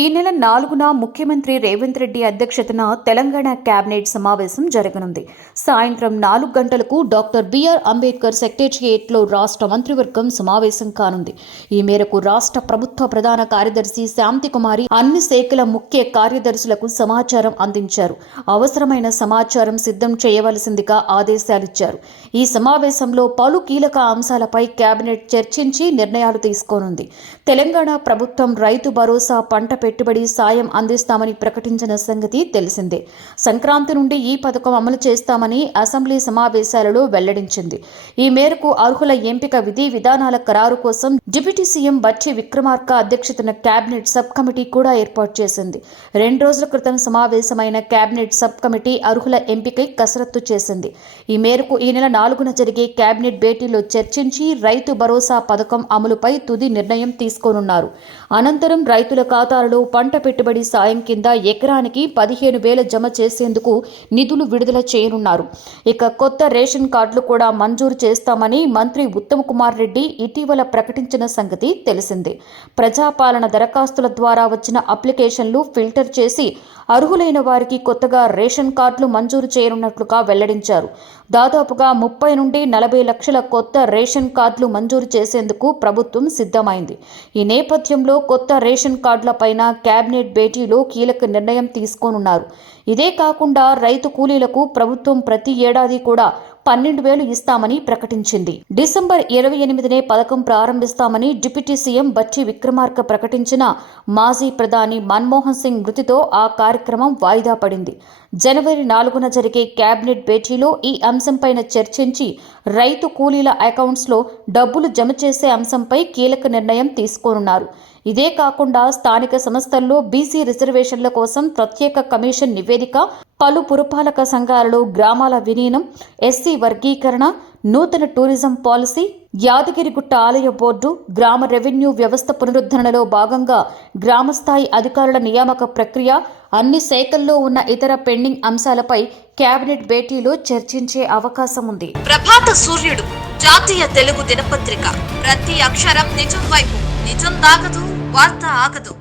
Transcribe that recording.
ఈ నెల 4న ముఖ్యమంత్రి రేవంత్ రెడ్డి అధ్యక్షతన తెలంగాణ కేబినెట్ సమావేశం జరగనుంది. సాయంత్రం 4 గంటలకు డాక్టర్ బిఆర్ అంబేద్కర్ సెక్రటేరియట్లో రాష్ట్ర మంత్రివర్గం సమావేశం కానుంది. ఈ మేరకు రాష్ట్ర ప్రభుత్వ ప్రధాన కార్యదర్శి శాంతికుమారి అన్ని శాఖల ముఖ్య కార్యదర్శులకు సమాచారం అందించారు. అవసరమైన సమాచారం సిద్ధం చేయవలసిందిగా ఆదేశాలిచ్చారు. ఈ సమావేశంలో పలు కీలక అంశాలపై కేబినెట్ చర్చించి నిర్ణయాలు తీసుకోనుంది. తెలంగాణ ప్రభుత్వం రైతు భరోసా, పంట పెట్టుబడి సాయం అందిస్తామని ప్రకటించిన సంగతి తెలిసిందే. సంక్రాంతి నుండి ఈ పథకం అమలు చేస్తామని అసెంబ్లీ సమావేశాలలో వెల్లడించింది. ఈ మేరకు అర్హుల ఎంపిక విధి విధానాల ఖరారు కోసం డిప్యూటీ సీఎం బట్టి విక్రమార్క అధ్యక్షతన కేబినెట్ సబ్ కమిటీ కూడా ఏర్పాటు చేసింది. 2 రోజుల క్రితం సమావేశమైన కేబినెట్ సబ్ కమిటీ అర్హుల ఎంపికై కసరత్తు చేసింది. ఈ మేరకు ఈ నెల 4న జరిగే కేబినెట్ భేటీలో చర్చించి రైతు భరోసా పథకం అమలుపై తుది నిర్ణయం తీసుకోనున్నారు. అనంతరం రైతుల ఖాతాలలో పంట పెట్టుబడి సాయం కింద ఎకరానికి 15,000 జమ చేసేందుకు నిధులు విడుదల చేయనున్నారు. ఇక కొత్త రేషన్ కార్డులు కూడా మంజూరు చేస్తామని మంత్రి ఉత్తమ్ కుమార్ రెడ్డి ఇటీవల ప్రకటించిన సంగతి తెలిసిందే. ప్రజాపాలన దరఖాస్తుల ద్వారా వచ్చిన అప్లికేషన్లు ఫిల్టర్ చేసి అర్హులైన వారికి కొత్తగా రేషన్ కార్డులు మంజూరు చేయనున్నట్లుగా వెల్లడించారు. దాదాపుగా 30 నుండి 40 లక్షల కొత్త రేషన్ కార్డులు మంజూరు చేసేందుకు ప్రభుత్వం సిద్ధమైంది. ఈ నేపథ్యంలో కొత్త రేషన్ కార్డులపైన కేబినెట్ భేటీలో కీలక నిర్ణయం తీసుకోనున్నారు. ఇదే కాకుండా రైతు కూలీలకు ప్రభుత్వం ప్రతి ఏడాది కూడా 12,000 ఇస్తామని ప్రకటించింది. డిసెంబర్ 28నే పథకం ప్రారంభిస్తామని డిప్యూటీ సీఎం బట్టి విక్రమార్క ప్రకటించిన మాజీ ప్రధాని మన్మోహన్ సింగ్ మృతితో ఆ కార్యక్రమం వాయిదా పడింది. జనవరి 4న జరిగే కేబినెట్ భేటీలో ఈ అంశంపైన చర్చించి రైతు కూలీల అకౌంట్స్లో డబ్బులు జమ చేసే అంశంపై కీలక నిర్ణయం తీసుకోనున్నారు. ఇదే కాకుండా స్థానిక సంస్థల్లో బీసీ రిజర్వేషన్ల కోసం ప్రత్యేక కమిషన్ నివేదిక, పలు పురపాలక సంఘాలలో గ్రామాల విలీనం, ఎస్సీ వర్గీకరణ, నూతన టూరిజం పాలసీ, యాదగిరిగుట్ట ఆలయ బోర్డు, గ్రామ రెవెన్యూ వ్యవస్థ పునరుద్ధరణలో భాగంగా గ్రామస్థాయి అధికారుల నియామక ప్రక్రియ, అన్ని శాఖల్లో ఉన్న ఇతర పెండింగ్ అంశాలపై కేబినెట్ భేటీలో చర్చించే అవకాశం ఉంది. ప్రభాత సూర్యుడు జాతీయ తెలుగు దినపత్రిక. ప్రతి అక్షరం నిజం వైపు. నిజం దాగదు, వార్త ఆగదు.